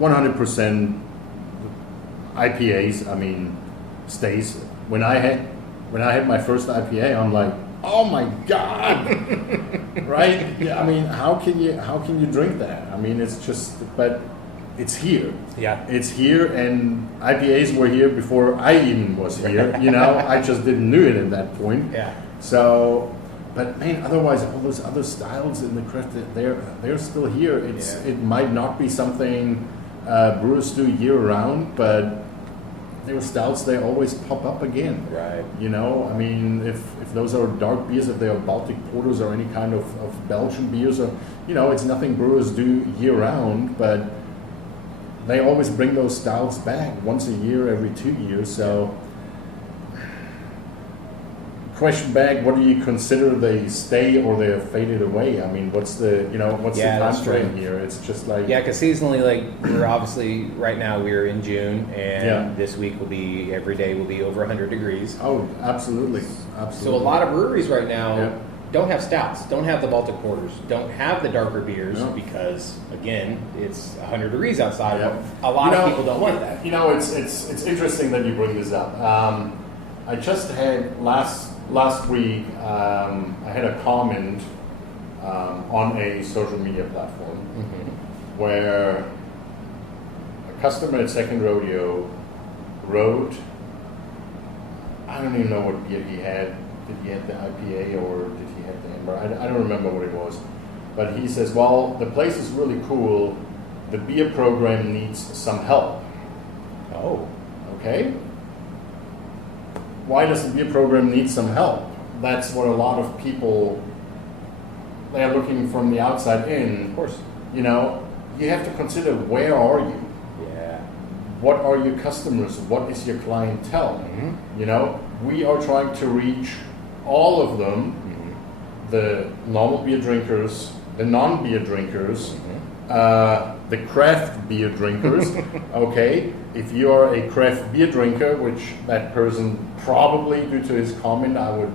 100% IPAs. I mean, stays. When I had my first IPA, I'm like, oh my God, right? Yeah, I mean, how can you drink that? I mean, it's just, but it's here. Yeah. It's here, and IPAs were here before I even was here. I just didn't knew it at that point. Yeah. So, but man, otherwise, all those other styles in the craft, they're still here. It might not be something brewers do year round, but their styles, they always pop up again. Right. I mean, if those are dark beers, if they are Baltic porters or any kind of Belgian beers, or it's nothing brewers do year round, but they always bring those styles back once a year, every 2 years. So, question back: what do you consider they stay or they're faded away? I mean, what's the time frame here? It's just like because seasonally, like we're obviously right now we're in June, and this week every day will be over 100 degrees. Oh, absolutely. So a lot of breweries right now don't have stouts, don't have the Baltic porters, don't have the darker beers because again it's 100 degrees outside. A lot of people don't want that. It's interesting that you bring this up. I just had last week I had a comment on a social media platform where a customer at Second Rodeo wrote, I don't even know what beer he had. Did he have the IPA or did he have the Amber? I don't remember what it was. But he says, well, the place is really cool. The beer program needs some help. Oh. Okay. Why does the beer program need some help? That's what a lot of people, they are looking from the outside in. Of course. You have to consider, where are you? Yeah. What are your customers? What is your clientele? We are trying to reach all of them, the normal beer drinkers, the non-beer drinkers, the craft beer drinkers. Okay, if you are a craft beer drinker, which that person probably, due to his comment, I would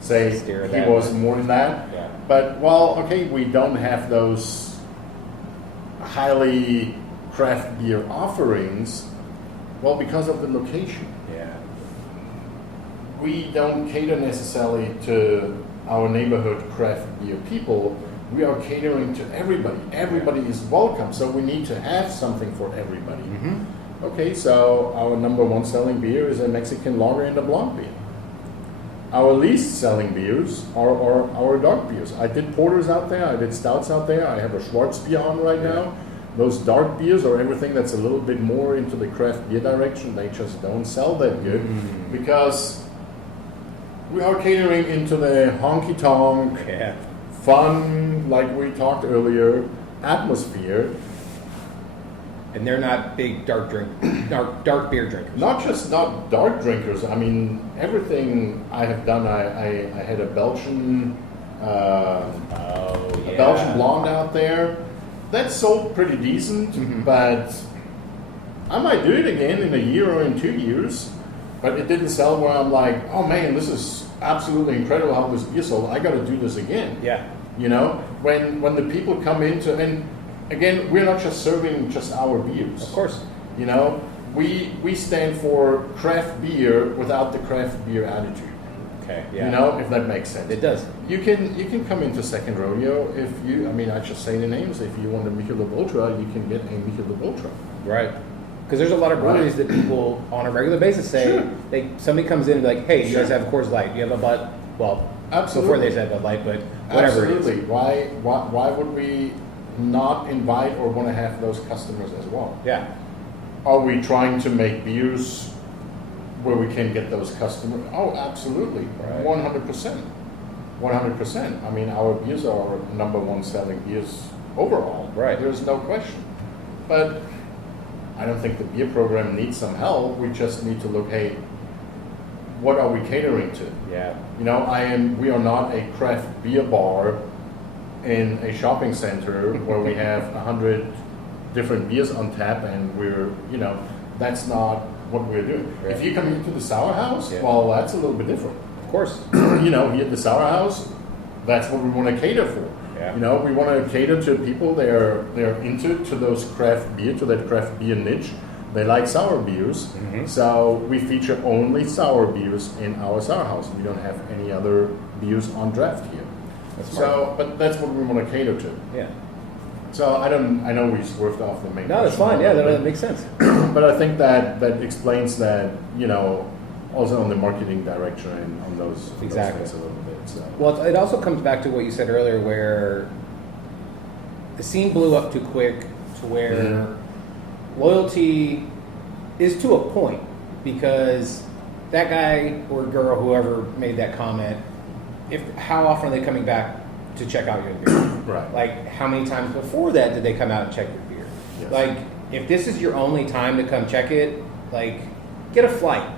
say he was more than that. Yeah. But we don't have those highly craft beer offerings. Well, because of the location. Yeah. We don't cater necessarily to our neighborhood craft beer people. We are catering to everybody. Everybody is welcome, so we need to have something for everybody. Okay, so our number one selling beer is a Mexican lager and a blonde beer. Our least selling beers are our dark beers. I did porters out there, I did stouts out there, I have a Schwarzbier on right now. Those dark beers or everything that's a little bit more into the craft beer direction, they just don't sell that good because we are catering into the honky-tonk, fun, like we talked earlier, atmosphere. And they're not big dark beer drinkers. Not dark drinkers. I mean, everything I have done. I had a Belgian, Belgian blonde out there. That sold pretty decent, but I might do it again in a year or in 2 years. But it didn't sell where I'm like, oh man, this is absolutely incredible how this beer sold. I got to do this again. Yeah. When the people come into, and again, we're not just serving just our beers. Of course. We stand for craft beer without the craft beer attitude. Okay. Yeah. If that makes sense. It does. You can come into Second Rodeo if you. I mean, I just say the names. If you want a Michelob Ultra, you can get a Michelob Ultra. Right. Because there's a lot of breweries that people on a regular basis say somebody comes in and be like, hey, you guys have a Coors Light, you have a Bud. Well, absolutely. Before they said Bud Light, but whatever absolutely. it is. Why would we not invite or want to have those customers as well? Yeah. Are we trying to make beers where we can get those customers? Oh, absolutely. Right. 100%. 100%. I mean, our beers are our number one selling beers overall. Right. There's no question. But I don't think the beer program needs some help. We just need to look, hey, what are we catering to? Yeah. We are not a craft beer bar in a shopping center where we have 100 different beers on tap and we're, that's not what we're doing. Right. If you come into the Sour House, well, that's a little bit different. Of course. Here at the Sour House, that's what we want to cater for. You know, we want to cater to people they're into to those craft beer, to that craft beer niche. They like sour beers, so we feature only sour beers in our sour house. We don't have any other beers on draft here. But that's what we want to cater to. Yeah. So I know we swerved off the main. No, that's fine. Yeah, that makes sense. But I think that explains that, you know, also on the marketing direction and on those things a little bit. So. Well, it also comes back to what you said earlier, where the scene blew up too quick to where loyalty is to a point, because that guy or girl, whoever made that comment, how often are they coming back to check out your beer? Right. Like, how many times before that did they come out and check your beer? Yes. Like, if this is your only time to come check it, like, get a flight.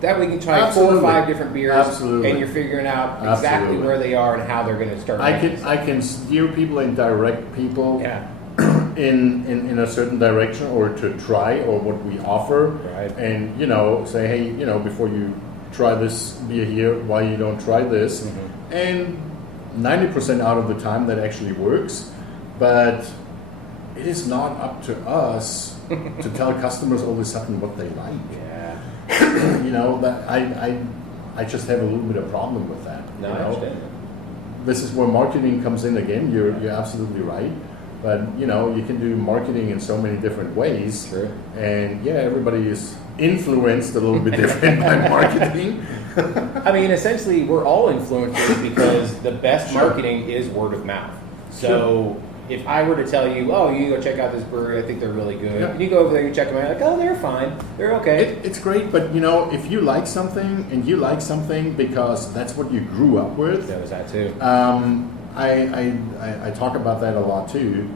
That way you can try 4 or 5 different beers, and you're figuring out exactly where they are and how they're going to start. I can steer people and direct people in a certain direction, or to try, or what we offer, and, you know, say, hey, you know, before you try this beer here, why you don't try this, and 90% out of the time that actually works, but it is not up to us to tell customers all of a sudden what they like. You know, that I just have a little bit of problem with that. No, you know? I understand. This is where marketing comes in again. You're absolutely right. But, you know, you can do marketing in so many different ways. True. And yeah, everybody is influenced a little bit different by marketing. I mean, essentially, we're all influencers, because the best marketing is word of mouth. So if I were to tell you, oh, you go check out this brewery, I think they're really good. And you go over there, you check them out, like, oh, they're fine. They're okay. It's great, but, you know, if you like something, and you like something because that's what you grew up with. There was that too. I talk about that a lot too.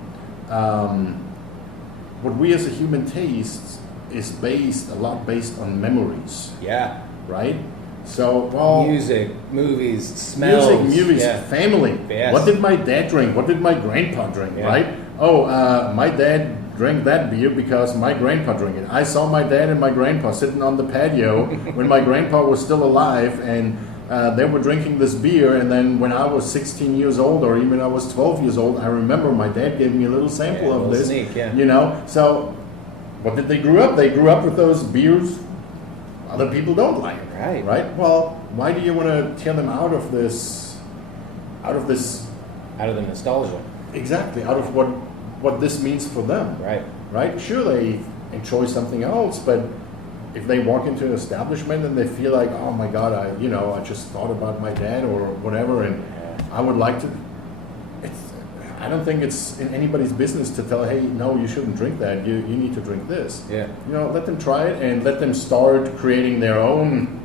What we as a human taste is based on memories. Yeah. Right? So, well, music, movies, smells. Music, family. Yes. What did my dad drink? What did my grandpa drink? Right? Oh, my dad drank that beer because my grandpa drank it. I saw my dad and my grandpa sitting on the patio when my grandpa was still alive, and they were drinking this beer. And then when I was 16 years old, or even I was 12 years old, I remember my dad gave me a little sample of this. Sneak, you know, so what did they grow up? They grew up with those beers other people don't like. Right. Well, why do you want to tear them out of this? Out of the nostalgia. Exactly. Out of what this means for them. Right. Sure, they enjoy something else, but if they walk into an establishment and they feel like, oh my God, I just thought about my dad or whatever, and I would like to. I don't think it's in anybody's business to tell, hey, no, you shouldn't drink that. You need to drink this. Yeah. You know, let them try it and let them start creating their own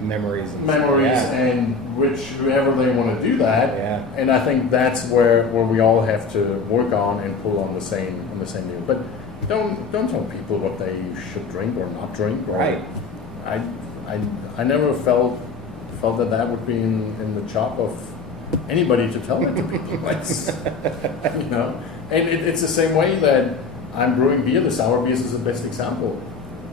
memories and whoever they want to do that. Yeah. And I think that's where we all have to work on and pull on the same deal. But don't tell people what they should drink or not drink. Or I never felt that would be in the job of anybody to tell that to people. And it's the same way that I'm brewing beer. The sour beers is the best example.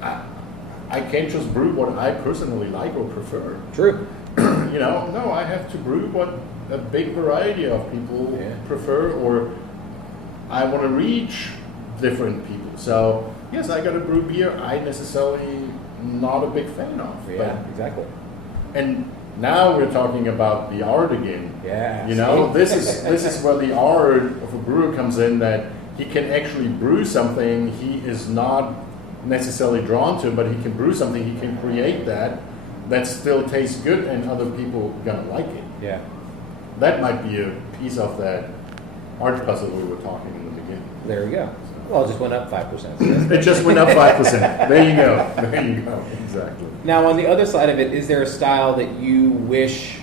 I can't just brew what I personally like or prefer. True. No, I have to brew what a big variety of people prefer, or I want to reach different people. So yes, I got to brew beer I necessarily not a big fan of. Yeah, exactly. And now we're talking about the art again. Yeah. This is where the art of a brewer comes in, that he can actually brew something he is not necessarily drawn to, but he can brew something, he can create that still tastes good and other people gonna like it. Yeah. That might be a piece of that art puzzle we were talking in the beginning. There we go. Well, it just went up 5%. So it just went up 5%. There you go. Exactly. Now, on the other side of it, is there a style that you wish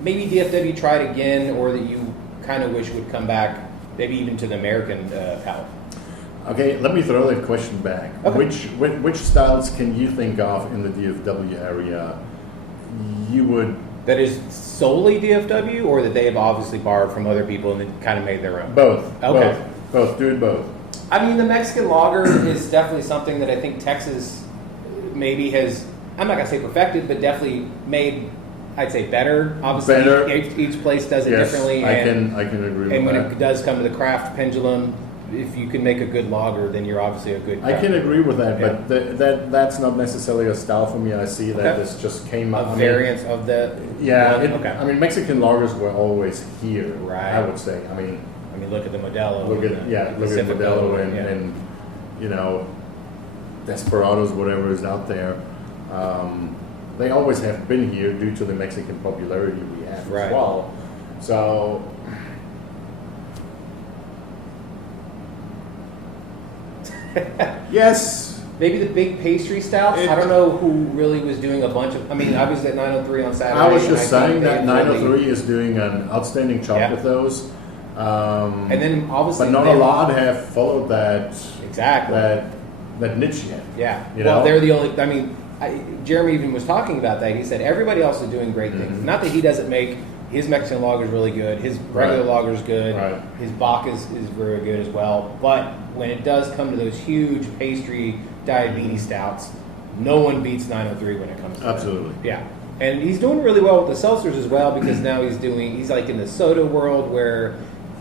maybe DFW tried again, or that you kind of wish would come back, maybe even to the American palate? Okay, let me throw that question back. Okay. Which styles can you think of in the DFW area you would... That is solely DFW, or that they have obviously borrowed from other people and then kind of made their own? Both. Okay. Both. Do it both. I mean, the Mexican lager is definitely something that I think Texas maybe has, I'm not going to say perfected, but definitely made I'd say better. Obviously, Better. Each place does it Yes, differently. I can agree with And when that. it does come to the craft pendulum, if you can make a good lager, then you're obviously a good I craft can agree with that, Yeah. but that's not necessarily a style for me. I see that Okay. this just came A up. variance of the Yeah, one? Okay. I mean, Mexican lagers were always here. Right. I would say. I mean, look at the Modelo. look at and the look at Pacifico, Modelo and, yeah. and you know, Desperados, whatever is out there. They always have been here due to the Mexican popularity we have Right. as well. So. Yes. Maybe the big pastry stouts. I don't know who really was doing a bunch of. I mean, I was at 903 on Saturday. I was and just think saying that they've 903 really- is doing an outstanding job Yeah. with those. And then obviously, but not a lot have followed that Exactly. that niche yet. Yeah. You Well, know? they're the only. I mean, Jeremy even was talking about that. He said everybody else is doing great things. Mhm. Not that he doesn't make his Mexican lager is really good. His regular Right. lager is good. Right. His Bach is very good as well. But when it does come to those huge pastry diabetes stouts, no one beats 903 when it comes to that. Absolutely. Yeah. And he's doing really well with the seltzers as well because now he's like in the soda world where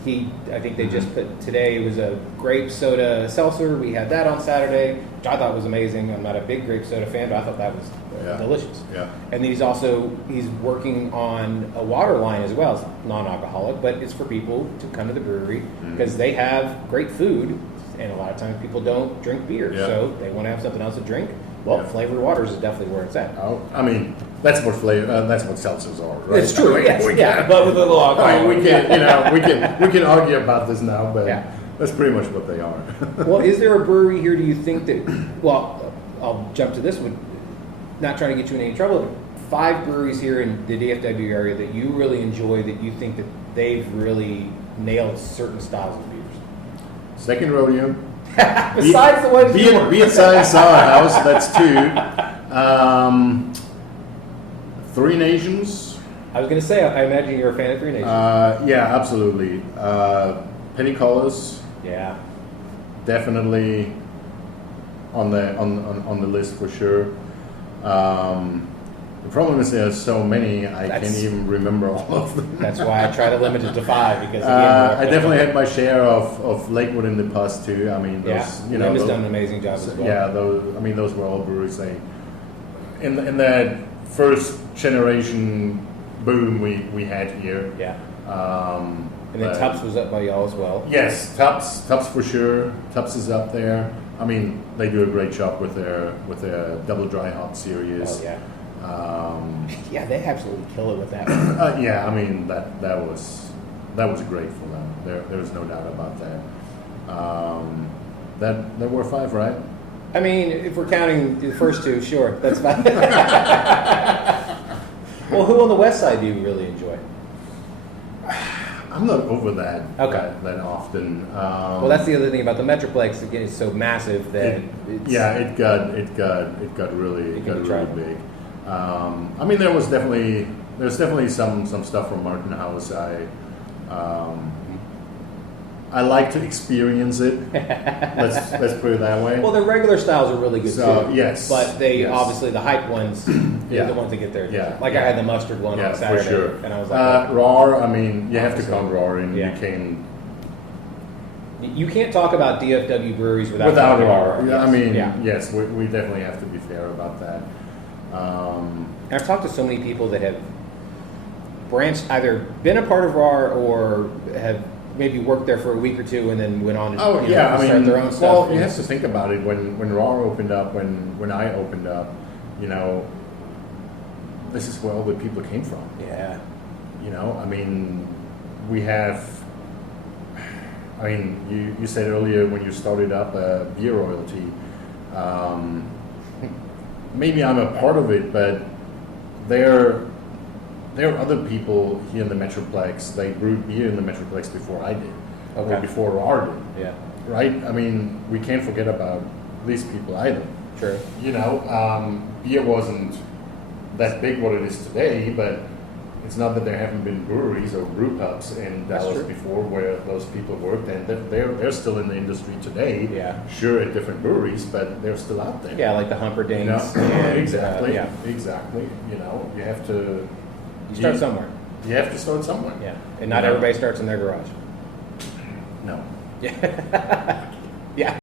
I think they just put today it was a grape soda seltzer. We had that on Saturday, which I thought was amazing. I'm not a big grape soda fan, but I thought that was Yeah. delicious. Yeah. And then he's working on a water line as well. It's non-alcoholic, but it's for people to come to the brewery because they have great food, and a lot of times people don't drink beer, Yeah. so they want to have something else to drink. Well, Yeah. flavored waters is definitely where it's at. Oh, I mean, that's what flavor. That's what seltzers are, right? It's true, I mean, yes, we yeah, can't- but with a little alcohol. I mean, we can argue about this now, but Yeah. that's pretty much what they are. Well, is there a brewery here? Do you think that? Well, I'll jump to this one. Not trying to get you in any trouble. 5 breweries here in the DFW area that you really enjoy. That you think that they've really nailed certain styles of beers. Second rodeo. Besides the ones you were- Be it Science Sour House, that's 2. 3 Nations. I was going to say, I imagine you're a fan of Three Nations. Yeah, absolutely. Penny Colors, Yeah. definitely on the list for sure. The problem is there's so many, I can't That's- even remember all of them. That's why I try to limit it to 5 because I definitely had my share of Lakewood in the past too. I mean, those, Yeah, you know, Lim has those- done an amazing job as well. yeah, those were all breweries. In that first generation boom we had here. Yeah. And then but- Tubbs was up by y'all as well. Yes, Tubbs for sure. Tubbs is up there. I mean, they do a great job with their double dry hop series. Oh yeah. Um, Yeah, they absolutely kill it with that one. yeah, I mean that was great for them. There was no doubt about that. There were 5, right? I mean, if we're counting the first 2, sure, that's fine. Well, who on the west side do you really enjoy? I'm not over that. Okay. That often. Well, that's the other thing about the Metroplex. Again, it's so massive that it got really It can be really tried. big. I mean, there's definitely some stuff from Martin House. I like to experience it. let's put it that way. Well, the regular styles are really good So, too. yes, but they yes. obviously the hype ones, they're Yeah. the ones that get there. Yeah, Like yeah. I had the mustard one Yeah, on for Saturday, sure. and I was like, RAR. I mean, you have to Obviously. count RAR in. Yeah. You can you can't talk about DFW breweries without without talking about RAR. Yeah, I mean, yeah. yes, we definitely have to be fair about that. And I've talked to so many people that have branched, either been a part of RAR or have maybe worked there for a week or 2 and then went on and Oh you know, yeah, I start mean, their own stuff. well, you have to think about it. When RAR opened up, when I opened up, you know, this is where all the people came from. Yeah. You know, I mean, we have. I mean, you said earlier when you started up beer royalty. Maybe I'm a part of it, but there are other people here in the Metroplex. They brewed beer in the Metroplex before I did, or Okay. before RAR did. Yeah. Right? I mean, we can't forget about these people either. True. You know, beer wasn't that big what it is today, but it's not that there haven't been breweries or brew pubs in That's Dallas true. before where those people worked, and they're still in the industry today. Yeah. Sure, at different breweries, but they're still out there. Yeah, like the You know? Humperdinks. and, exactly. yeah. Exactly. You know, you have to You start somewhere. You have to start somewhere. Yeah, and not You know? everybody starts in their garage. No. Yeah. Yeah.